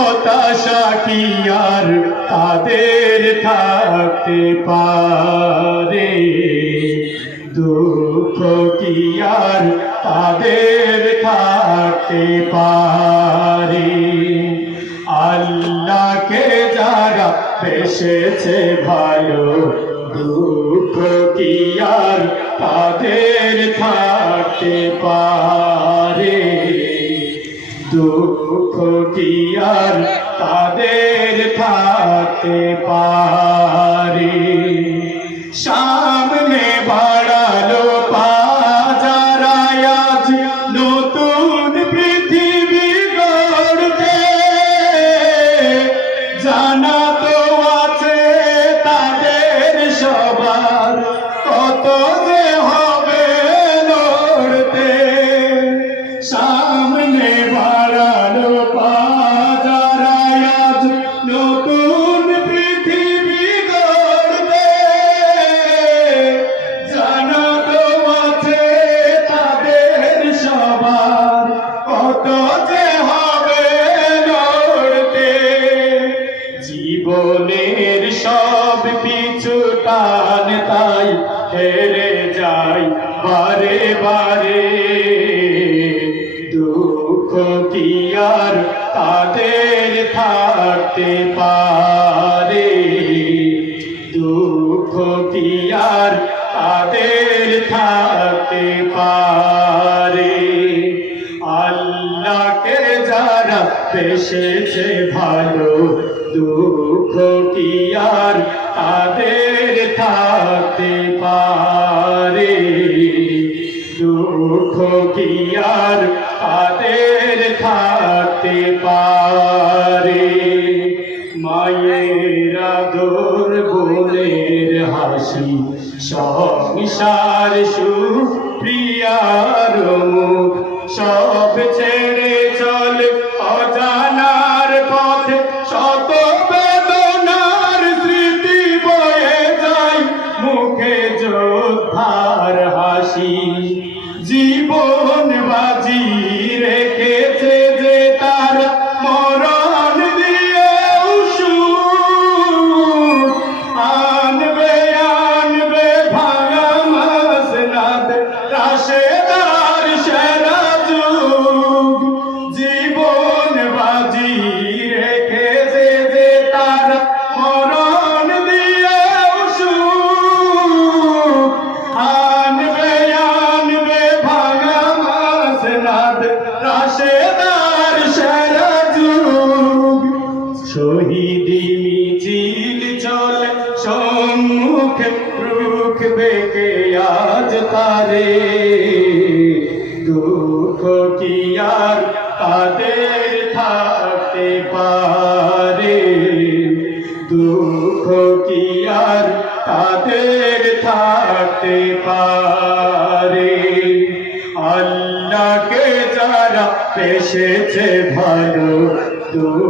হতাশা কি আর তাদের থাকতে পারে? দুঃখ কি আর তাদের থাকতে পারে? আল্লাহকে যারা বেসেছে ভালো, দুঃখ কি আর তাদের থাকতে পারে? কি আর তাদের থাকতে পারি। সামনে বাড়ালো বারে বারে, দুঃখ কি আর তাদের থাকতে পারে? দুঃখ কি আর তাদের থাকতে পারে? আল্লাহকে যারা পেশেছে ভালো, দুঃখ কি আর তাদের থাকতে পারে? দুঃখ কি আর তাদের থাকতে পারে? মায়ের আদর বোনের হাসি, সংসার সুপ্রিয়ার মুখ, সব ছেড়ে শহীদি মিছিল চল, সম্মুখে রুখবে কে আজ তারে। দুঃখ কি আর তাদের থাকতে পারে? দুঃখ কি আর তাদের থাকতে পারে? আল্লাহকে যারা পেশেছে ভালো, দুঃখ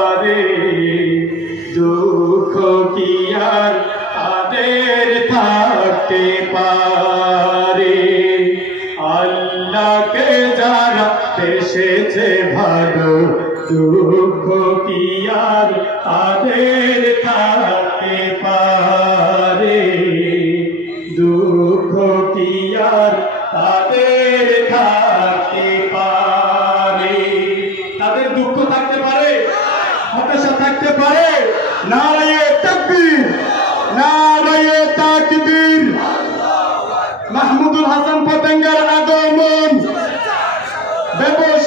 পাতে পারে। আল্লাহকে যারা এসেছে ভালো, দুঃখ কি আর তাদের থাকতে পারে? দুঃখ কি আর তাদের থাকতে পারে? তাদের দুঃখ থাকতে পারে? হতাশা থাকতে পারে? না রে না মাহমুদুল হাসান পতেঙ্গার আগমন। ব্যবসা